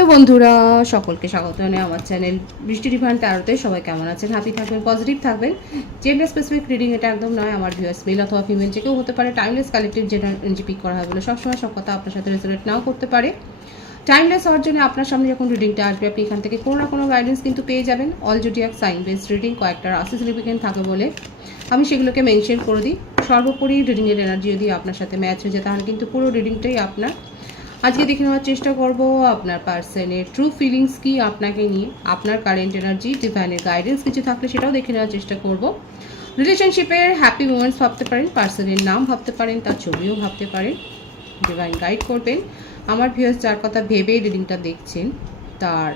Hello বন্ধুরা, সকলকে স্বাগত জানাই আমার চ্যানেল বৃষ্টি ডিভাইন ট্যারোতে। সবাই কেমন আছেন? হ্যাপি থাকবেন, পজিটিভ থাকবেন। জেন্ডার স্পেসিফিক রিডিং এটা একদম নয়। আমার ভিউয়ার্স মেল অথবা ফিমেল যে কেউ হতে পারে। Timeless collective gender energy pick করা হয় বলে সবসময় সব কথা আপনার সাথে রেজোনেট নাও করতে পারে। টাইমলেস হওয়ার জন্য আপনার সামনে যখন রিডিংটা আসবে আপনি এখান থেকে কোনো না কোনো গাইডেন্স কিন্তু পেয়ে যাবেন। All zodiac sign based reading কয়েকটা রাশি সিগনিফিকেন্ট থাকে বলে আমি সেগুলোকে মেনশন করে দিই। সর্বোপরি রিডিংয়ের এনার্জি যদি আপনার সাথে ম্যাচ হয়ে যায় তাহলে কিন্তু পুরো রিডিংটাই আপনার। আজকে দেখে নেওয়ার চেষ্টা করব আপনার পার্সনের ট্রু ফিলিংস কি আপনাকে নিয়ে, আপনার কারেন্ট এনার্জি, ডিভাইনের গাইডেন্স কিছু থাকলে সেটাও দেখে নেওয়ার চেষ্টা করব। রিলেশনশিপের হ্যাপি মোমেন্টস ভাবতে পারেন, পার্সনের নাম ভাবতে পারেন, তার ছবিও ভাবতে পারেন। ডিভাইন গাইড করবেন। আমার ভিউয়ার্স যার কথা ভেবে রিডিংটা দেখছেন তার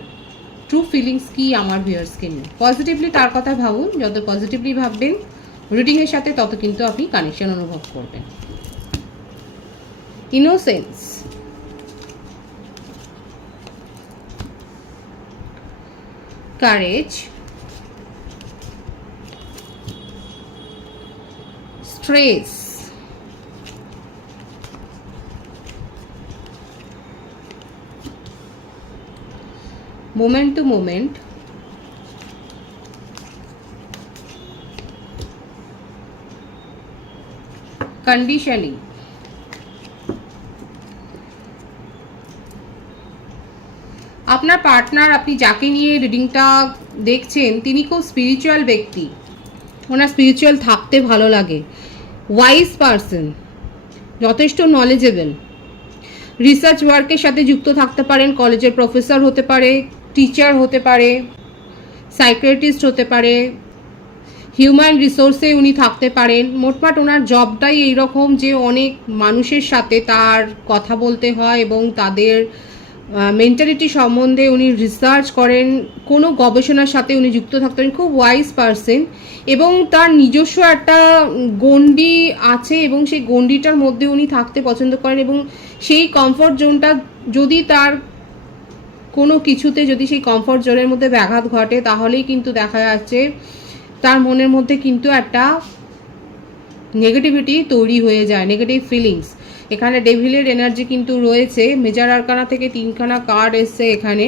ট্রু ফিলিংস কি আমার ভিউয়ার্সকে নিয়ে। পজিটিভলি তার কথা ভাবুন, যত পজিটিভলি ভাববেন রিডিংয়ের সাথে তত কিন্তু আপনি কানেকশন অনুভব করবেন। Innocence, courage, stress, moment to moment, conditioning, আপনার পার্টনার, আপনি যাকে নিয়ে রিডিংটা দেখছেন তিনি খুব স্পিরিচুয়াল ব্যক্তি, ওনার স্পিরিচুয়াল থাকতে ভালো লাগে, ওয়াইজ পারসন, যথেষ্ট নলেজেবল, রিসার্চ ওয়ার্কের সাথে যুক্ত থাকতে পারেন, কলেজের প্রফেসর হতে পারে, টিচার হতে পারে, সাইকিয়াট্রিস্ট হতে পারে, হিউম্যান রিসোর্সে উনি থাকতে পারেন। মোটমাট ওনার জবটাই এইরকম যে অনেক মানুষের সাথে তার কথা বলতে হয় এবং তাদের মেন্টালিটি সম্বন্ধে উনি রিসার্চ করেন, কোনো গবেষণার সাথে উনি যুক্ত থাকতেন। খুব ওয়াইজ পারসন এবং তার নিজস্ব একটা গণ্ডি আছে এবং সেই গণ্ডিটার মধ্যে উনি থাকতে পছন্দ করেন এবং সেই কমফর্ট জোনটা যদি তার কোনো কিছুতে যদি সেই কমফর্ট জোনের মধ্যে ব্যাঘাত ঘটে তাহলেই কিন্তু দেখা যাচ্ছে তার মনের মধ্যে কিন্তু একটা নেগেটিভিটি তৈরি হয়ে যায়, নেগেটিভ ফিলিংস। এখানে ডেভিলের এনার্জি কিন্তু রয়েছে। মেজর আরকানা থেকে 3খানা কার্ড এসছে এখানে।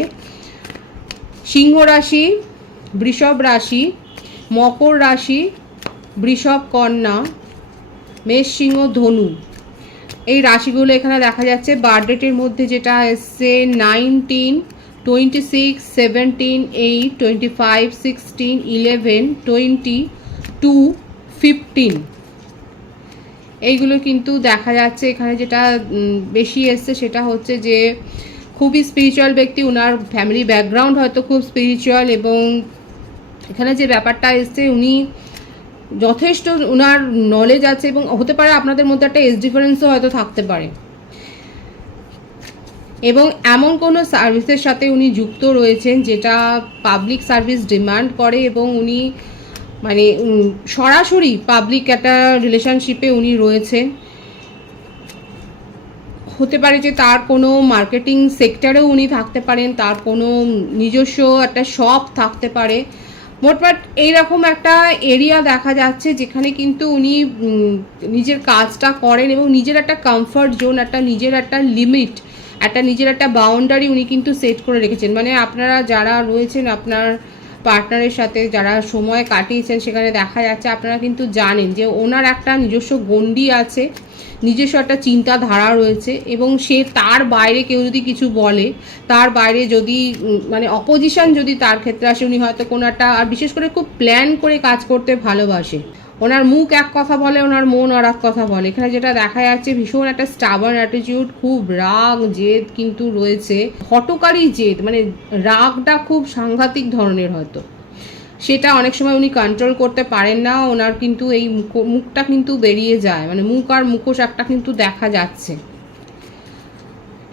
সিংহ রাশি, বৃষভ রাশি, মকর রাশি, বৃষভ কন্যা, মেষ সিংহ ধনু, এই রাশিগুলো এখানে দেখা যাচ্ছে। বার্থডেটের মধ্যে যেটা এসছে 19, 26, 17, 8, 25, 16, 11, 20, 2, 15 এইগুলো কিন্তু দেখা যাচ্ছে। এখানে যেটা বেশি এসছে সেটা হচ্ছে যে খুবই স্পিরিচুয়াল ব্যক্তি, ওনার ফ্যামিলি ব্যাকগ্রাউন্ড হয়তো খুব স্পিরিচুয়াল এবং এখানে যে ব্যাপারটা এসছে উনি যথেষ্ট ওনার নলেজ আছে এবং হতে পারে আপনাদের মধ্যে একটা এজ ডিফারেন্সও হয়তো থাকতে পারে এবং এমন কোনো সার্ভিসের সাথে উনি যুক্ত রয়েছেন যেটা পাবলিক সার্ভিস ডিমান্ড করে এবং উনি মানে সরাসরি পাবলিক একটা রিলেশনশিপে উনি রয়েছেন। হতে পারে যে তার কোনো মার্কেটিং সেক্টরেও উনি থাকতে পারেন, তার কোনো নিজস্ব একটা শপ থাকতে পারে। মোটমাট এইরকম একটা এরিয়া দেখা যাচ্ছে যেখানে কিন্তু উনি নিজের কাজটা করেন এবং নিজের একটা কমফর্ট জোন, একটা নিজের একটা লিমিট, একটা নিজের একটা বাউন্ডারি উনি কিন্তু সেট করে রেখেছেন। মানে আপনারা যারা রয়েছেন আপনার পার্টনারের সাথে যারা সময় কাটিয়েছেন সেখানে দেখা যাচ্ছে আপনারা কিন্তু জানেন যে ওনার একটা নিজস্ব গণ্ডি আছে, নিজস্ব একটা চিন্তাধারা রয়েছে এবং সে তার বাইরে কেউ যদি কিছু বলে, তার বাইরে যদি মানে অপোজিশন যদি তার ক্ষেত্রে আসে উনি হয়তো কোনো একটা, আর বিশেষ করে খুব প্ল্যান করে কাজ করতে ভালোবাসে। ওনার মুখ এক কথা বলে, ওনার মন আর এক কথা বলে। এখানে যেটা দেখা যাচ্ছে ভীষণ একটা স্টাবার্ন অ্যাটিটিউড, খুব রাগ জেদ কিন্তু রয়েছে, হটকারী জেদ, মানে রাগটা খুব সাংঘাতিক ধরনের হয়তো, সেটা অনেক সময় উনি কন্ট্রোল করতে পারেন না। ওনার কিন্তু এই মুখটা কিন্তু বেরিয়ে যায়, মানে মুখ আর মুখোশ একটা কিন্তু দেখা যাচ্ছে।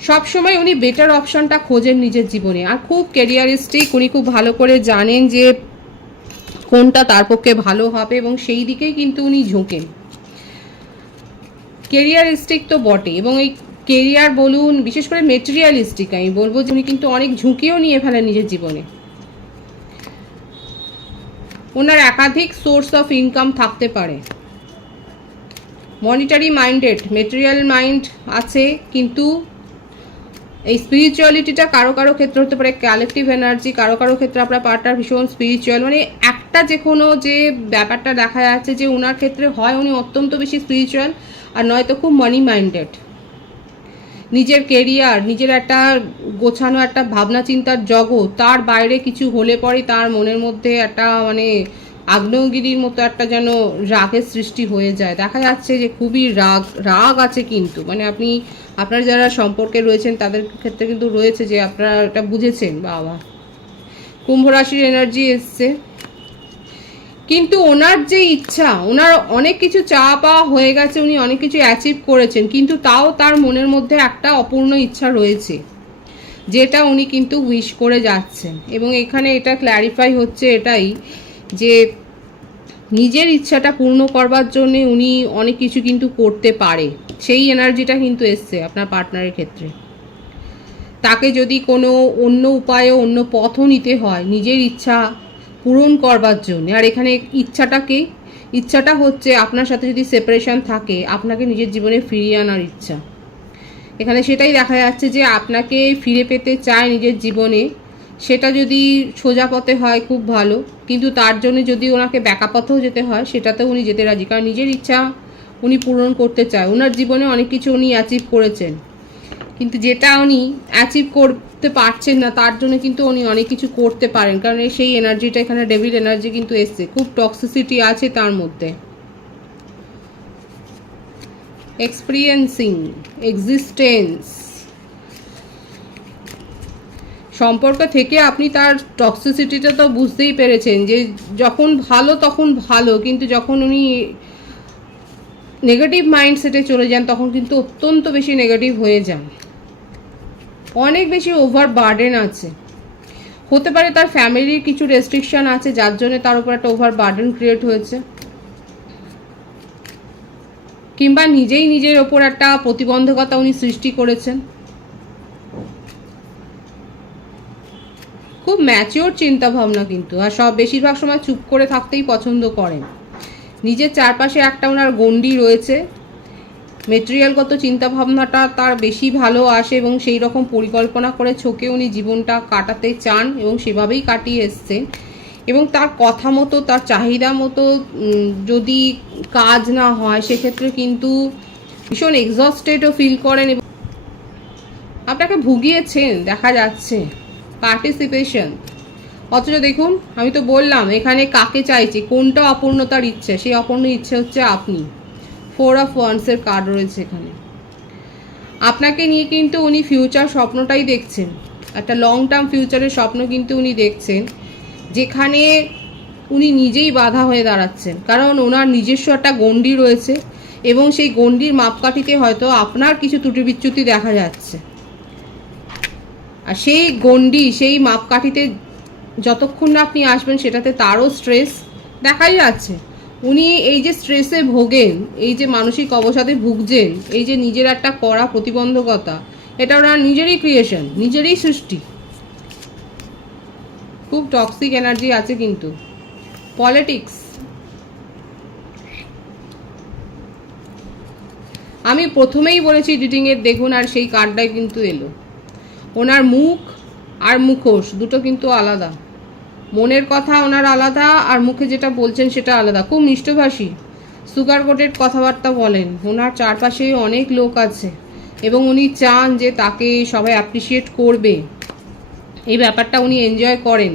সবসময় উনি বেটার অপশনটা খোঁজেন নিজের জীবনে আর খুব ক্যারিয়ারিস্টিক, উনি খুব ভালো করে জানেন যে কোনটা তার পক্ষে ভালো হবে এবং সেই দিকেই কিন্তু উনি ঝোঁকেন। ক্যারিয়ারিস্টিক তো বটে এবং এই কেরিয়ার বলুন, বিশেষ করে মেটেরিয়ালিস্টিক আমি বলবো যে উনি কিন্তু অনেক ঝুঁকিও নিয়ে ফেলেন নিজের জীবনে। ওনার একাধিক সোর্স অফ ইনকাম থাকতে পারে। মনিটারি মাইন্ডেড, মেটেরিয়াল মাইন্ড আছে কিন্তু এই স্পিরিচুয়ালিটিটা কারো কারো ক্ষেত্রে হতে পারে কালেকটিভ এনার্জি, কারো কারো ক্ষেত্রে আপনার পার্টনার ভীষণ স্পিরিচুয়াল, মানে একটা যে কোনো যে ব্যাপারটা দেখা যাচ্ছে যে ওনার ক্ষেত্রে হয় উনি অত্যন্ত বেশি স্পিরিচুয়াল, আর নয়তো খুব মানি মাইন্ডেড। নিজের কেরিয়ার, নিজের একটা গোছানো একটা ভাবনা চিন্তার জগৎ, তার বাইরে কিছু হলে পরে তার মনের মধ্যে একটা মানে আগ্নেয়গিরির মতো একটা যেন রাগের সৃষ্টি হয়ে যায়। দেখা যাচ্ছে যে খুবই রাগ আছে, কিন্তু মানে আপনি আপনার যারা সম্পর্কে রয়েছেন তাদের ক্ষেত্রে কিন্তু রয়েছে যে আপনারা এটা বুঝেছেন। বাবা, কুম্ভ রাশির এনার্জি এসছে, কিন্তু ওনার যে ইচ্ছা, ওনার অনেক কিছু চাওয়া পাওয়া হয়ে গেছে, উনি অনেক কিছু অ্যাচিভ করেছেন, কিন্তু তাও তার মনের মধ্যে একটা অপূর্ণ ইচ্ছা রয়েছে যেটা উনি কিন্তু উইশ করে যাচ্ছেন। এবং এখানে এটা ক্ল্যারিফাই হচ্ছে এটাই যে নিজের ইচ্ছাটা পূর্ণ করবার জন্যে উনি অনেক কিছু কিন্তু করতে পারে, সেই এনার্জিটা কিন্তু এসছে আপনার পার্টনারের ক্ষেত্রে। তাকে যদি কোনো অন্য উপায়ে অন্য পথও নিতে হয় নিজের ইচ্ছা পূরণ করবার জন্য, আর এখানে ইচ্ছাটা হচ্ছে আপনার সাথে যদি সেপারেশন থাকে আপনাকে নিজের জীবনে ফিরিয়ে আনার ইচ্ছা। এখানে সেটাই দেখা যাচ্ছে যে আপনাকে ফিরে পেতে চায় নিজের জীবনে, সেটা যদি সোজা পথে হয় খুব ভালো, কিন্তু তার জন্য যদি ওনাকে ব্যাকা পথেও যেতে হয় সেটাতেও উনি যেতে রাজি, কারণ নিজের ইচ্ছা উনি পূরণ করতে চায়। ওনার জীবনে অনেক কিছু উনি অ্যাচিভ করেছেন, কিন্তু যেটা উনি অ্যাচিভ করতে পারছেন না তার জন্য কিন্তু উনি অনেক কিছু করতে পারেন, কারণ সেই এনার্জিটা এখানে ডেভিল এনার্জি কিন্তু এসছে, খুব টক্সিসিটি আছে তার মধ্যে। এক্সপিরিয়েন্সিং এক্সিস্টেন্স, সম্পর্ক থেকে আপনি তার টক্সিসিটিটা তো বুঝতেই পেরেছেন যে যখন ভালো তখন ভালো, কিন্তু যখন উনি নেগেটিভ মাইন্ডসেটে চলে যান তখন কিন্তু অত্যন্ত বেশি নেগেটিভ হয়ে যান, অনেক বেশি ওভার বার্ডেন আছে। হতে পারে তার ফ্যামিলির কিছু রেস্ট্রিকশন আছে যার জন্য তার উপর একটা ওভার বার্ডেন ক্রিয়েট হয়েছে, কিংবা নিজেই নিজের ওপর একটা প্রতিবন্ধকতা উনি সৃষ্টি করেছেন। খুব ম্যাচিওর চিন্তা ভাবনা কিন্তু, আর বেশিরভাগ সময় চুপ করে থাকতেই পছন্দ করেন। নিজের চারপাশে একটা ওনার গণ্ডি রয়েছে, মেটেরিয়ালগত চিন্তাভাবনাটা তার বেশি ভালো আসে এবং সেই রকম পরিকল্পনা করে ছোকে উনি জীবনটা কাটাতে চান এবং সেভাবেই কাটিয়ে এসছেন। এবং তার কথা মতো, তার চাহিদা মতো যদি কাজ না হয় সেক্ষেত্রে কিন্তু ভীষণ এক্সস্টেডও ফিল করেন এবং আপনাকে ভুগিয়েছেন দেখা যাচ্ছে। পার্টিসিপেশন, অথচ দেখুন আমি তো বললাম এখানে কাকে চাইছে, কোনটা অপূর্ণতার ইচ্ছে, সেই অপূর্ণ ইচ্ছে হচ্ছে আপনি। 4 অফ ওয়ান্ডসের কার্ড রয়েছে এখানে। আপনাকে নিয়ে কিন্তু উনি ফিউচার স্বপ্নটাই দেখছেন, একটা লং টার্ম ফিউচারের স্বপ্ন কিন্তু উনি দেখছেন, যেখানে উনি নিজেই বাধা হয়ে দাঁড়াচ্ছেন, কারণ ওনার নিজস্ব একটা গণ্ডি রয়েছে এবং সেই গণ্ডির মাপকাঠিতে হয়তো আপনার কিছু ত্রুটি বিচ্যুতি দেখা যাচ্ছে। আর সেই গণ্ডি, সেই মাপকাঠিতে যতক্ষণ না আপনি আসবেন সেটাতে তারও স্ট্রেস দেখাই যাচ্ছে। উনি এই যে স্ট্রেসে ভোগেন, এই যে মানসিক অবসাদে ভুগছেন, এই যে নিজের একটা করা প্রতিবন্ধকতা, এটা ওনার নিজেরই ক্রিয়েশন, নিজেরই সৃষ্টি। খুব টক্সিক এনার্জি আছে কিন্তু। পলিটিক্স, আমি প্রথমেই বলেছি রিডিংয়ের দেখুন, আর সেই কার্ডটাই কিন্তু এলো। ওনার মুখ আর মুখোশ দুটো কিন্তু আলাদা, মনের কথা ওনার আলাদা আর মুখে যেটা বলছেন সেটা আলাদা। খুব মিষ্টভাষী, সুগার কোটেড কথাবার্তা বলেন, ওনার চারপাশে অনেক লোক আছে এবং উনি চান যে তাকে সবাই অ্যাপ্রিসিয়েট করবে, এই ব্যাপারটা উনি এনজয় করেন।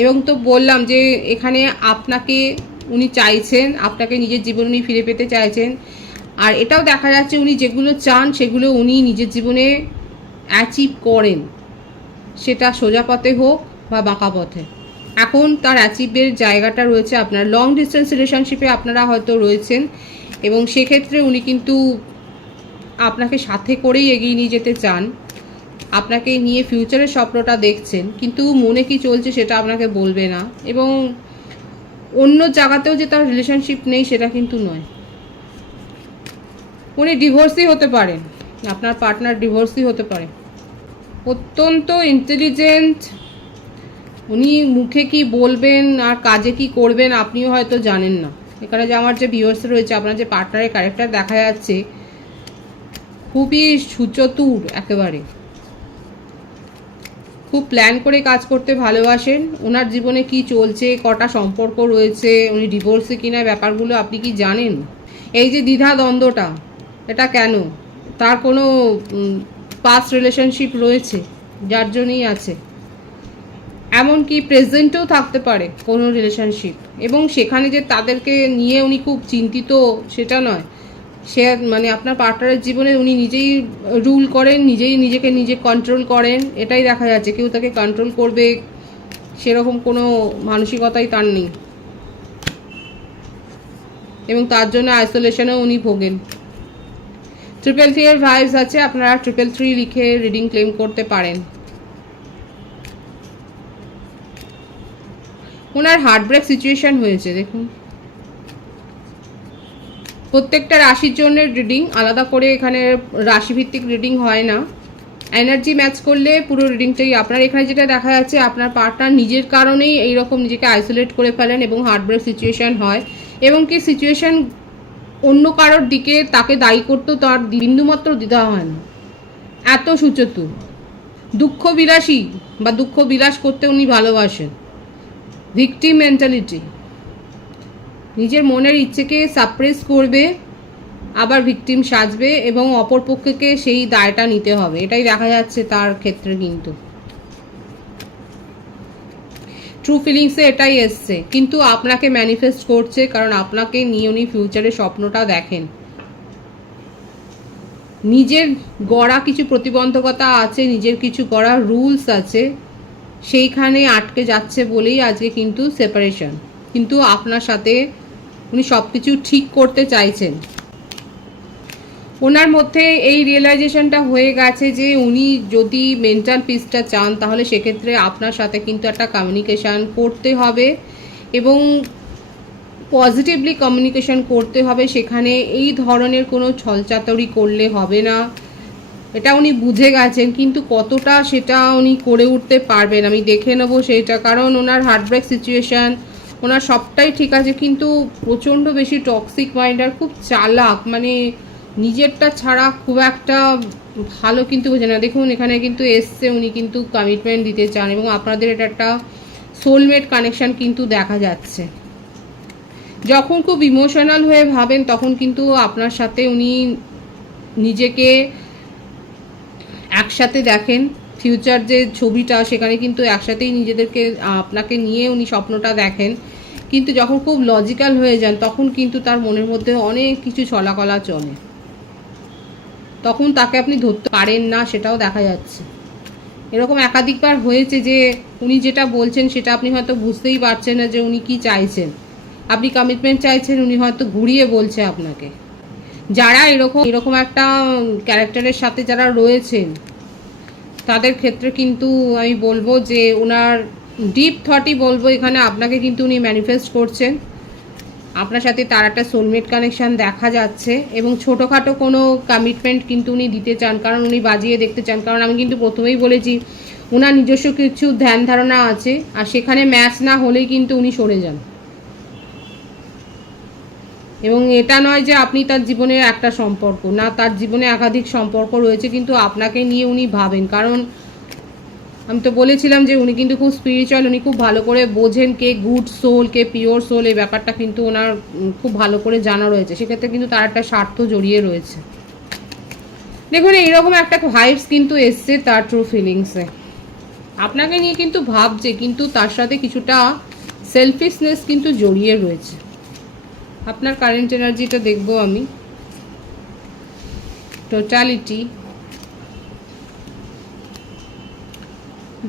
এবং তো বললাম যে এখানে আপনাকে উনি চাইছেন, আপনাকে নিজের জীবনে উনি ফিরে পেতে চাইছেন, আর এটাও দেখা যাচ্ছে উনি যেগুলো চান সেগুলো উনি নিজের জীবনে অ্যাচিভ করেন, সেটা সোজা পথে হোক বা বাঁকা পথে। এখন তার অ্যাচিভের জায়গাটা রয়েছে আপনার লং ডিস্টেন্স রিলেশনশিপে আপনারা হয়তো রয়েছেন, এবং সেক্ষেত্রে উনি কিন্তু আপনাকে সাথে করেই এগিয়ে নিয়ে যেতে চান, আপনাকে নিয়ে ফিউচারের স্বপ্নটা দেখছেন, কিন্তু মনে কি চলছে সেটা আপনাকে বলবে না। এবং অন্য জায়গাতেও যে তার রিলেশনশিপ নেই সেটা কিন্তু নয়। উনি ডিভোর্সই হতে পারেন, আপনার পার্টনার ডিভোর্সই হতে পারে। অত্যন্ত ইন্টেলিজেন্ট, উনি মুখে কি বলবেন আর কাজে কি করবেন আপনিও হয়তো জানেন না। এখানে যে আমার যে ভিউয়ার্স রয়েছে, আপনার যে পার্টনারের ক্যারেক্টার দেখা যাচ্ছে খুবই সুচতুর একেবারে, খুব প্ল্যান করে কাজ করতে ভালোবাসেন। ওনার জীবনে কি চলছে, কটা সম্পর্ক রয়েছে, উনি ডিভোর্সে কিনা, ব্যাপারগুলো আপনি কি জানেন? এই যে দ্বিধা দ্বন্দ্বটা, এটা কেন? তার কোনো পাস্ট রিলেশনশিপ রয়েছে যার জন্যই আছে, এমনকি প্রেজেন্টেও থাকতে পারে কোনো রিলেশনশিপ, এবং সেখানে যে তাদেরকে নিয়ে উনি খুব চিন্তিত সেটা নয়। সে মানে আপনার পার্টনারের জীবনে উনি নিজেই রুল করেন, নিজেই নিজেকে নিজে কন্ট্রোল করেন, এটাই দেখা যাচ্ছে। কেউ তাকে কন্ট্রোল করবে সেরকম কোনো মানসিকতাই তার নেই, এবং তার জন্য আইসোলেশনেও উনি ভোগেন। 333 এর ভাইবস আছে, আপনারা 333 লিখে রিডিং ক্লেম করতে পারেন। ওনার হার্টব্রেক সিচুয়েশন হয়েছে, দেখুন। প্রত্যেকটা রাশির জন্য রিডিং আলাদা করে, এখানে রাশিভিত্তিক রিডিং হয় না, এনার্জি ম্যাচ করলে পুরো রিডিংটাই আপনার। এখানে যেটা দেখা যাচ্ছে, আপনার পার্টনার নিজের কারণেই এইরকম নিজেকে আইসোলেট করে ফেলেন এবং হার্টব্রেক সিচুয়েশন হয়, এবং কি সিচুয়েশন অন্য কারোর দিকে তাকে দায়ী করতেও তার বিন্দুমাত্র দ্বিধা হয় না, এত সুচতুর। দুঃখ বিলাসী বা দুঃখ বিলাস করতে উনি ভালোবাসেন। ভিকটিম মেন্টালিটি, নিজের মনের ইচ্ছেকে সাপ্রেস করবে, আবার ভিকটিম সাজবে, এবং অপরপক্ষকে সেই দায়টা নিতে হবে, এটাই দেখা যাচ্ছে তার ক্ষেত্রে। কিন্তু ট্রু ফিলিংসে এটাই এসছে, কিন্তু আপনাকে ম্যানিফেস্ট করছে, কারণ আপনাকে নিয়ে উনি ফিউচারে স্বপ্নটা দেখেন। নিজের গড়া কিছু প্রতিবন্ধকতা আছে, নিজের কিছু গড়া রুলস আছে, সেইখানে আটকে যাচ্ছে বলেই আজকে কিন্তু সেপারেশন। কিন্তু আপনার সাথে উনি সব কিছু ঠিক করতে চাইছেন। ওনার মধ্যে এই রিয়েলাইজেশনটা হয়ে গেছে যে উনি যদি মেন্টাল পিসটা চান, তাহলে সেক্ষেত্রে আপনার সাথে কিন্তু একটা কমিউনিকেশান করতে হবে, এবং পজিটিভলি কমিউনিকেশন করতে হবে। সেখানে এই ধরনের কোনো ছলচাতুরি করলে হবে না, এটা উনি বুঝে গেছেন। কিন্তু কতটা সেটা উনি করে উঠতে পারবেন আমি দেখে নেবো সেইটা, কারণ ওনার হার্টব্রেক সিচুয়েশান, ওনার সবটাই ঠিক আছে, কিন্তু প্রচণ্ড বেশি টক্সিক মাইন্ডার, খুব চালাক, মানে নিজেরটা ছাড়া খুব একটা ভালো কিন্তু বোঝে না। দেখুন এখানে কিন্তু এসছে, উনি কিন্তু কমিটমেন্ট দিতে চান, এবং আপনাদের এটা একটা সোলমেট কানেকশান কিন্তু দেখা যাচ্ছে। যখন খুব ইমোশনাল হয়ে ভাবেন, তখন কিন্তু আপনার সাথে উনি নিজেকে একসাথে দেখেন। ফিউচার যে ছবিটা, সেখানে কিন্তু একসাথেই নিজেদেরকে, আপনাকে নিয়ে উনি স্বপ্নটা দেখেন। কিন্তু যখন খুব লজিক্যাল হয়ে যান, তখন কিন্তু তার মনের মধ্যে অনেক কিছু ছলাকলা চলে, তখন তাকে আপনি ধরতে পারেন না, সেটাও দেখা যাচ্ছে। এরকম একাধিকবার হয়েছে যে উনি যেটা বলছেন সেটা আপনি হয়তো বুঝতেই পারছেন না যে উনি কি চাইছেন। আপনি কমিটমেন্ট চাইছেন, উনি হয়তো ঘুরিয়ে বলছে আপনাকে। যারা এরকম একটা ক্যারেক্টারের সাথে যারা রয়েছেন, তাদের ক্ষেত্রে কিন্তু আমি বলবো যে ওনার ডিপ থটই বলবো এখানে, আপনাকে কিন্তু উনি ম্যানিফেস্ট করছেন। আপনার সাথে তার একটা সোলমেট কানেকশান দেখা যাচ্ছে, এবং ছোটোখাটো কোনো কমিটমেন্ট কিন্তু উনি দিতে চান, কারণ উনি বাজিয়ে দেখতে চান। কারণ আমি কিন্তু প্রথমেই বলেছি, ওনার নিজস্ব কিছু ধ্যান ধারণা আছে, আর সেখানে ম্যাচ না হলেই কিন্তু উনি সরে যান। এবং এটা নয় যে আপনি তার জীবনের একটা সম্পর্ক, না, তার জীবনে একাধিক সম্পর্ক রয়েছে, কিন্তু আপনাকে নিয়ে উনি ভাবেন। কারণ আমি তো বলেছিলাম যে উনি কিন্তু খুব স্পিরিচুয়াল, উনি খুব ভালো করে বোঝেন কে গুড সোল, কে পিওর সোল, এই ব্যাপারটা কিন্তু ওনার খুব ভালো করে জানা রয়েছে। সেক্ষেত্রে কিন্তু তার একটা স্বার্থ জড়িয়ে রয়েছে। দেখুন এইরকম একটা ভাইবস কিন্তু এসছে তার ট্রু ফিলিংসে, আপনাকে নিয়ে কিন্তু ভাবছে, কিন্তু তার সাথে কিছুটা সেলফিশনেস কিন্তু জড়িয়ে রয়েছে। আপনার কারেন্ট এনার্জিটা দেখবো আমি। টোটালিটি,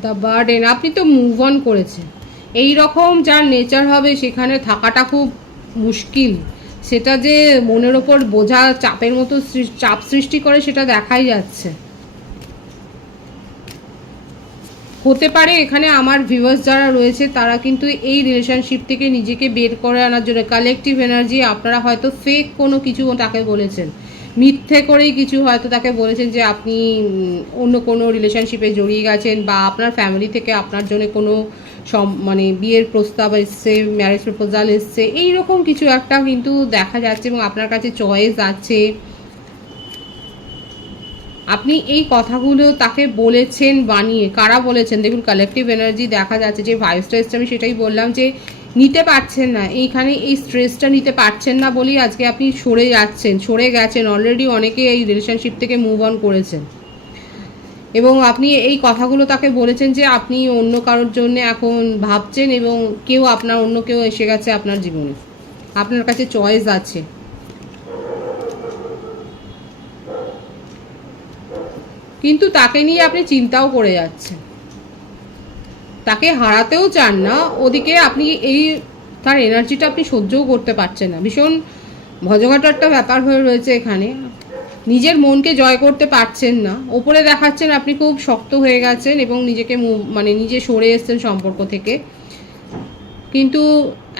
দ্য বার্ডেন, আপনি তো মুভ অন করেছেন। এই রকম যার নেচার হবে, সেখানে থাকাটা খুব মুশকিল। সেটা যে মনের ওপর বোঝা, চাপের মতো চাপ সৃষ্টি করে, সেটা দেখাই যাচ্ছে। হতে পারে এখানে আমার ভিউয়ার্স যারা রয়েছে, তারা কিন্তু এই রিলেশনশিপ থেকে নিজেকে বের করে আনার জন্য কালেকটিভ এনার্জি, আপনারা হয়তো ফেক কোনো কিছু তাকে বলেছেন, মিথ্যে করেই কিছু হয়তো তাকে বলেছেন যে আপনি অন্য কোনো রিলেশনশিপে জড়িয়ে গেছেন, বা আপনার ফ্যামিলি থেকে আপনার জন্য কোনো মানে বিয়ের প্রস্তাব এসছে, ম্যারেজ প্রপোজাল এসছে, এইরকম কিছু একটা কিন্তু দেখা যাচ্ছে। এবং আপনার কাছে চয়েস আছে, আপনি এই কথাগুলো তাকে বলেছেন বানিয়ে, কারা বলেছেন দেখুন কালেকটিভ এনার্জি দেখা যাচ্ছে যে ভাইব স্ট্রেসটা আমি সেটাই বললাম যে নিতে পারছেন না, এইখানে এই স্ট্রেসটা নিতে পারছেন না বলেই আজকে আপনি সরে যাচ্ছেন, সরে গেছেন, অলরেডি অনেকে এই রিলেশনশিপ থেকে মুভ অন করেছেন এবং আপনি এই কথাগুলো তাকে বলেছেন যে আপনি অন্য কারোর জন্য এখন ভাবছেন এবং অন্য কেউ এসে গেছে আপনার জীবনে, আপনার কাছে চয়েস আছে। কিন্তু তাকে নিয়ে আপনি চিন্তাও করে যাচ্ছেন, তাকে হারাতেও চান না, ওদিকে আপনি তার এনার্জিটা আপনি সহ্যও করতে পারছেন না, ভীষণ ভজঘট একটা ব্যাপার হয়ে রয়েছে এখানে। নিজের মনকে জয় করতে পারছেন না, ওপরে দেখাচ্ছেন আপনি খুব শক্ত হয়ে গেছেন এবং নিজেকে নিজে সরে এসছেন সম্পর্ক থেকে, কিন্তু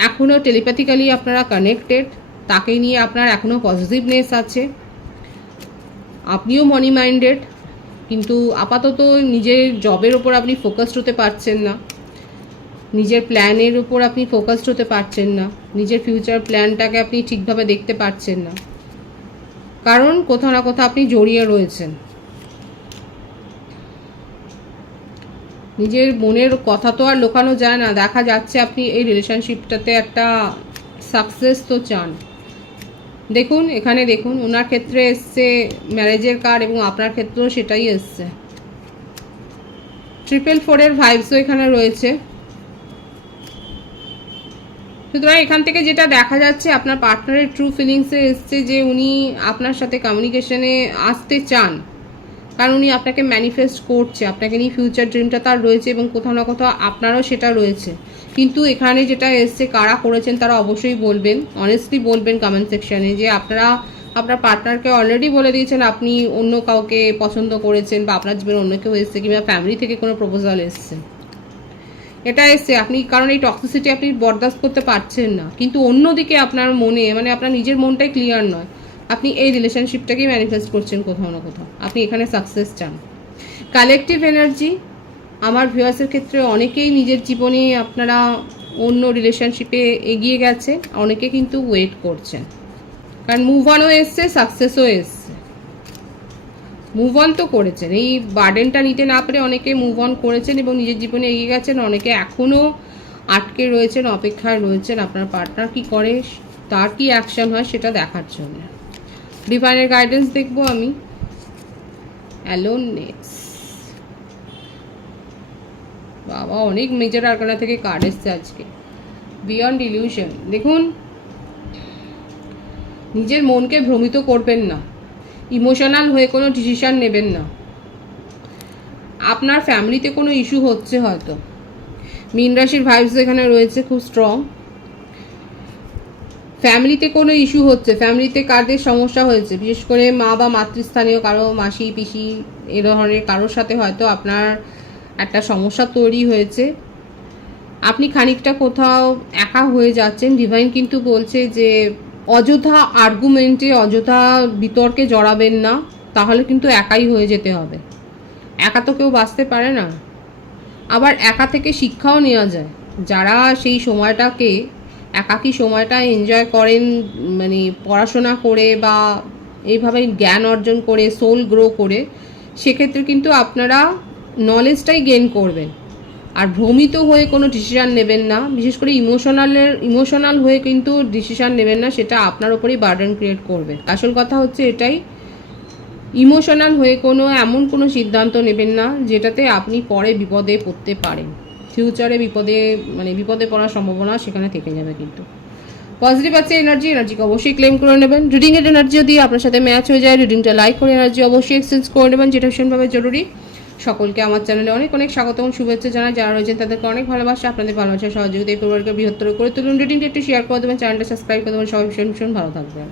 এখনও টেলিপ্যাথিক্যালি আপনারা কানেক্টেড, তাকে নিয়ে আপনার এখনও পজিটিভনেস আছে, আপনিও মানি মাইন্ডেড, কিন্তু আপাতত নিজের জবের ওপর আপনি ফোকাসড হতে পারছেন না, নিজের প্ল্যানের উপর আপনি ফোকাসড হতে পারছেন না, নিজের ফিউচার প্ল্যানটাকে আপনি ঠিকভাবে দেখতে পারছেন না, কারণ কোথাও না কোথাও আপনি জড়িয়ে রয়েছেন। নিজের মনের কথা তো আর লুকানো যায় না, দেখা যাচ্ছে আপনি এই রিলেশনশিপটাতে একটা সাকসেস তো চান। দেখুন এখানে দেখুন ওনার ক্ষেত্রে এসছে ম্যারেজের কার্ড এবং আপনার ক্ষেত্রেও সেটাই এসছে, 444-এর ভাইবসও এখানে রয়েছে। সুতরাং এখান থেকে যেটা দেখা যাচ্ছে আপনার পার্টনারের ট্রু ফিলিংসে এসছে যে উনি আপনার সাথে কমিউনিকেশনে আসতে চান, কারণ উনি আপনাকে ম্যানিফেস্ট করছে, আপনাকে নিয়ে ফিউচার ড্রিমটা তার রয়েছে এবং কোথাও না কোথাও আপনারও সেটা রয়েছে। কিন্তু এখানে যেটা এসছে কারা করেছেন তারা অবশ্যই বলবেন, অনেস্টলি বলবেন কমেন্ট সেকশানে যে আপনারা আপনার পার্টনারকে অলরেডি বলে দিয়েছেন আপনি অন্য কাউকে পছন্দ করেছেন বা আপনার জীবনে অন্য কেউ এসছে কিংবা ফ্যামিলি থেকে কোনো প্রপোজাল এসছে, এটা এসছে আপনি, কারণ এই টক্সিসিটি আপনি বরদাস্ত করতে পারছেন না। কিন্তু অন্যদিকে আপনার মনে আপনার নিজের মনটাই ক্লিয়ার নয়, আপনি এই রিলেশনশিপটাকেই ম্যানিফেস্ট করছেন কোথাও না কোথাও, আপনি এখানে সাকসেস চান। কালেকটিভ এনার্জি আমার ভিউয়ার্সের ক্ষেত্রে অনেকেই নিজের জীবনে আপনারা অন্য রিলেশনশিপে এগিয়ে গেছে, অনেকে কিন্তু ওয়েট করছেন, কারণ মুভ অনও এসছে, সাকসেসও এসছে, মুভ অন তো করেছেন, এই বার্ডেনটা নিতে না পেরে অনেকে মুভ অন করেছেন এবং নিজের জীবনে এগিয়ে গেছেন, অনেকে এখনও আটকে রয়েছেন, অপেক্ষায় রয়েছেন আপনার পার্টনার কি করে, তার কি অ্যাকশন হয় সেটা দেখার জন্য। ডিভাইনের গাইডেন্স দেখবো আমি। অ্যালোননেস, বাবা অনেক মেজর আরকানা থেকে কার্ড এসছে আজকে। বিয়ন্ড ইলিউশন, দেখুন নিজের মনকে ভ্রমিত করবেন না, ইমোশনাল হয়ে কোনো ডিসিশন নেবেন না। আপনার ফ্যামিলিতে কোনো ইস্যু হচ্ছে, হয়তো মীন রাশির ভাইবস এখানে রয়েছে খুব স্ট্রং, ফ্যামিলিতে কোনো ইস্যু হচ্ছে, ফ্যামিলিতে কাদের সমস্যা হয়েছে, বিশেষ করে মা বা মাতৃস্থানীয় কারো, মাসি পিসি এ ধরনের কারোর সাথে হয়তো আপনার একটা সমস্যা তৈরি হয়েছে, আপনি খানিকটা কোথাও একা হয়ে যাচ্ছেন। ডিভাইন কিন্তু বলছে যে অযথা আর্গুমেন্টে, অযথা বিতর্কে জড়াবেন না, তাহলে কিন্তু একাই হয়ে যেতে হবে। একা তো কেউ বাঁচতে পারে না, আবার একা থেকে শিক্ষাও নেওয়া যায়। যারা সেই সময়টাকে একাকী সময়টা এনজয় করেন, পড়াশোনা করে বা এইভাবে জ্ঞান অর্জন করে, সোল গ্রো করে, সেক্ষেত্রে কিন্তু আপনারা নলেজটাই গেইন করবেন। আর ভ্রমিত হয়ে কোনো ডিসিশান নেবেন না, বিশেষ করে ইমোশনাল হয়ে কিন্তু ডিসিশান নেবেন না, সেটা আপনার ওপরেই বার্ডেন ক্রিয়েট করবে। আসল কথা হচ্ছে এটাই, ইমোশনাল হয়ে এমন কোনো সিদ্ধান্ত নেবেন না যেটাতে আপনি পরে বিপদে পড়তে পারেন, ফিউচারে বিপদে পড়ার সম্ভাবনা সেখানে থেকে যাবে। কিন্তু পজিটিভ আছে এনার্জিকে অবশ্যই ক্লেম করে নেবেন। রিডিংয়ের এনার্জি যদি আপনার সাথে ম্যাচ হয়ে যায়, রিডিংটা লাইক করে এনার্জি অবশ্যই এক্সচেঞ্জ করে নেবেন, যেটা ভীষণভাবে জরুরি। সকলকে আমার চ্যানেলে অনেক অনেক স্বাগত এবং শুভেচ্ছা জানাই। যারা রয়েছেন তাদেরকে অনেক ভালোবাসা, আপনাদের ভালোবাসা সহযোগিতা এই পরিবারকে বৃহত্তর করে তুলুন। রিডিংটা একটু শেয়ার করে দেবেন, চ্যানেলটা সাবস্ক্রাইব করে দেবেন। সবাই ভীষণ ভীষণ ভালো থাকবেন।